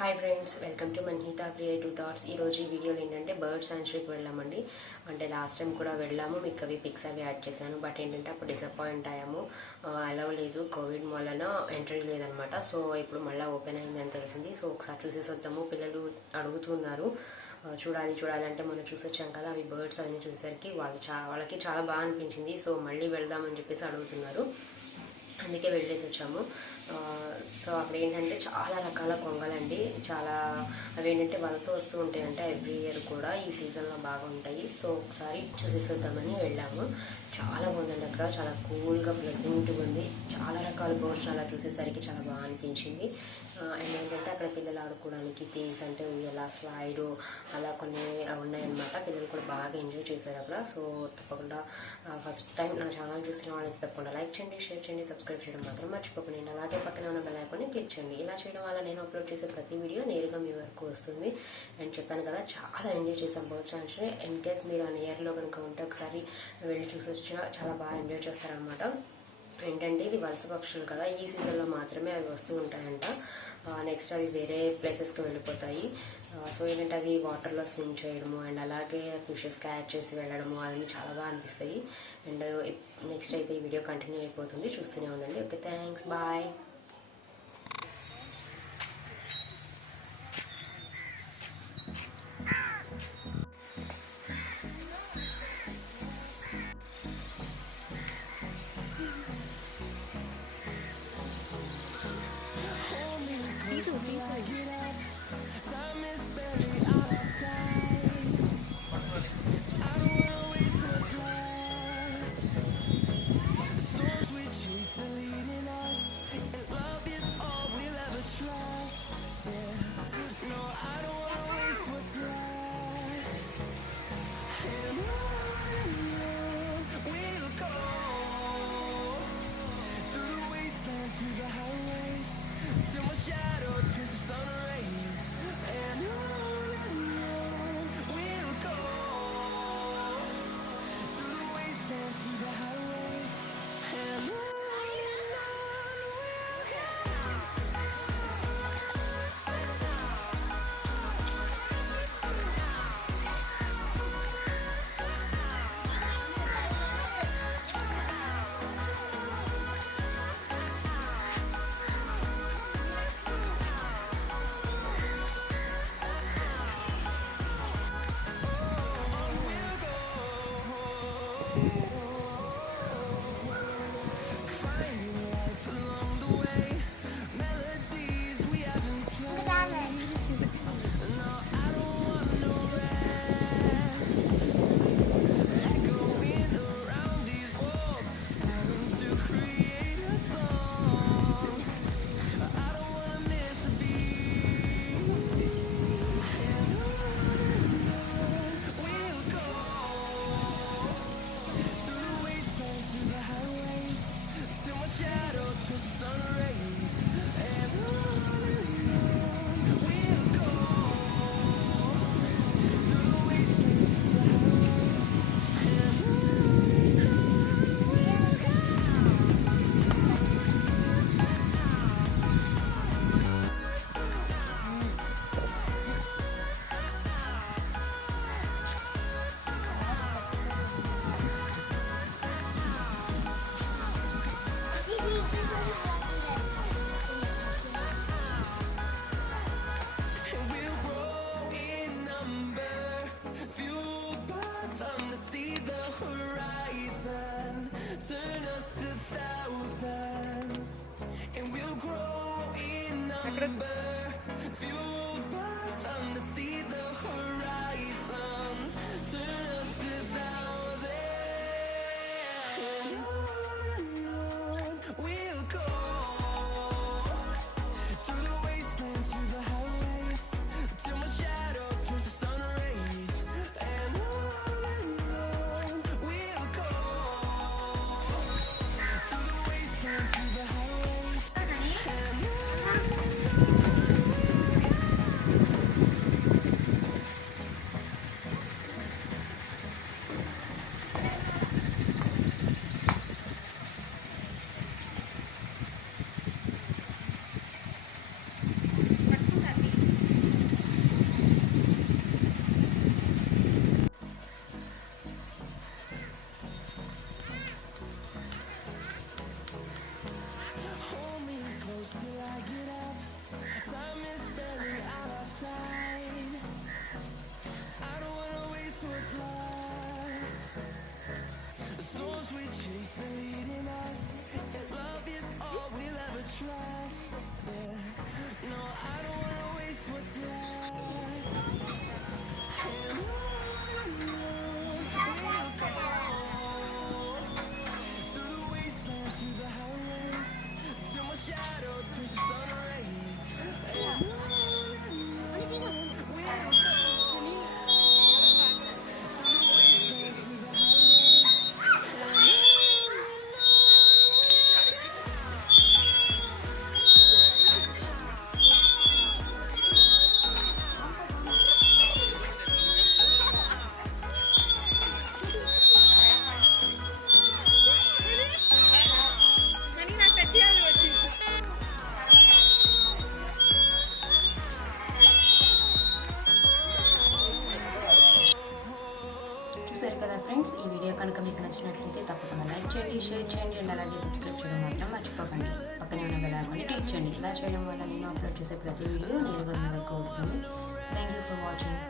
Hi friends, welcome to Manhitha creative thoughts. ఈరోజు ఈ వీడియోలో ఏంటంటే బర్డ్ సాంచురీకి వెళ్ళామండి. అంటే లాస్ట్ టైం కూడా వెళ్ళాము, మీకు అవి పిక్స్ అవి యాడ్ చేశాను. బట్ ఏంటంటే అప్పుడు డిసప్పాయింట్ అయ్యాము, అలవ్ లేదు, కోవిడ్ వలన ఎంట్రీ లేదనమాట. సో ఇప్పుడు మళ్ళీ ఓపెన్ అయిందని తెలిసింది. సో ఒకసారి చూసేసి వద్దాము. పిల్లలు అడుగుతున్నారు చూడాలి చూడాలి అంటే మనం చూసొచ్చాం కదా, అవి బర్డ్స్ అవన్నీ చూసేసరికి వాళ్ళకి చాలా బాగా అనిపించింది. సో మళ్ళీ వెళ్దామని చెప్పేసి అడుగుతున్నారు, అందుకే వెళ్ళేసి వచ్చాము. సో అక్కడ ఏంటంటే చాలా రకాల కొంగలండి, చాలా అవి ఏంటంటే వలస వస్తూ ఉంటాయంటే ఎవ్రీ ఇయర్ కూడా ఈ సీజన్లో బాగా ఉంటాయి. సో ఒకసారి చూసేసేద్దామని వెళ్ళాము. చాలా బాగుందండి, అక్కడ చాలా కూల్గా ప్లెజెంట్గా ఉంది. చాలా రకాల బర్డ్స్ అలా చూసేసరికి చాలా బాగా అనిపించింది. అండ్ ఏంటంటే అక్కడ పిల్లలు ఆడుకోవడానికి థింగ్స్ అంటే ఎలా స్లైడ్ అలా కొన్ని ఉన్నాయన్నమాట. పిల్లలు కూడా బాగా ఎంజాయ్ చేశారు అక్కడ. సో తప్పకుండా ఫస్ట్ టైం నా ఛానల్ చూసిన వాళ్ళకి తప్పకుండా లైక్ చేయండి, షేర్ చేయండి, సబ్స్క్రైబ్ చేయడం మాత్రం మర్చిపోకండి. అలాగే పక్కన ఉన్న బెల్ ఐకాన్ని క్లిక్ చేయండి. ఇలా చేయడం వల్ల నేను అప్లోడ్ చేసే ప్రతి వీడియో నేరుగా మీ వరకు వస్తుంది. అండ్ చెప్పాను కదా, చాలా ఎంజాయ్ చేసాం బర్డ్స్ అంటే. ఇన్ కేస్ మీరు ఆ నియర్లో కనుక ఉంటే ఒకసారి వెళ్ళి చూసి వచ్చినా చాలా బాగా ఎంజాయ్ చేస్తారనమాట. ఏంటంటే ఇది వలస పక్షులు కదా, ఈ సీజన్లో మాత్రమే అవి వస్తూ ఉంటాయంట. నెక్స్ట్ అవి వేరే ప్లేసెస్కి వెళ్ళిపోతాయి. సో ఏంటంటే అవి వాటర్లో స్విమ్ చేయడము అండ్ అలాగే ఫిషెస్ క్యాచ్ చేసి వెళ్ళడము అవన్నీ చాలా బాగా అనిపిస్తాయి. అండ్ నెక్స్ట్ అయితే ఈ వీడియో కంటిన్యూ అయిపోతుంది, చూస్తూనే ఉండండి. Okay, thanks, bye. కనుక మీకు నచ్చినట్లయితే తప్పకుండా లైక్ చేయండి, షేర్ చేయండి అండ్ అలాగే సబ్స్క్రైబ్ చేయడం మాత్రం మర్చిపోకండి. పక్కనే ఉన్న బెల్ ఐకాన్ని క్లిక్ చేయండి. ఇలా చేయడం వల్ల నేను అప్లోడ్ చేసే ప్రతి వీడియో నేరుగా మీ వరకు వస్తుంది. Thank you for watching.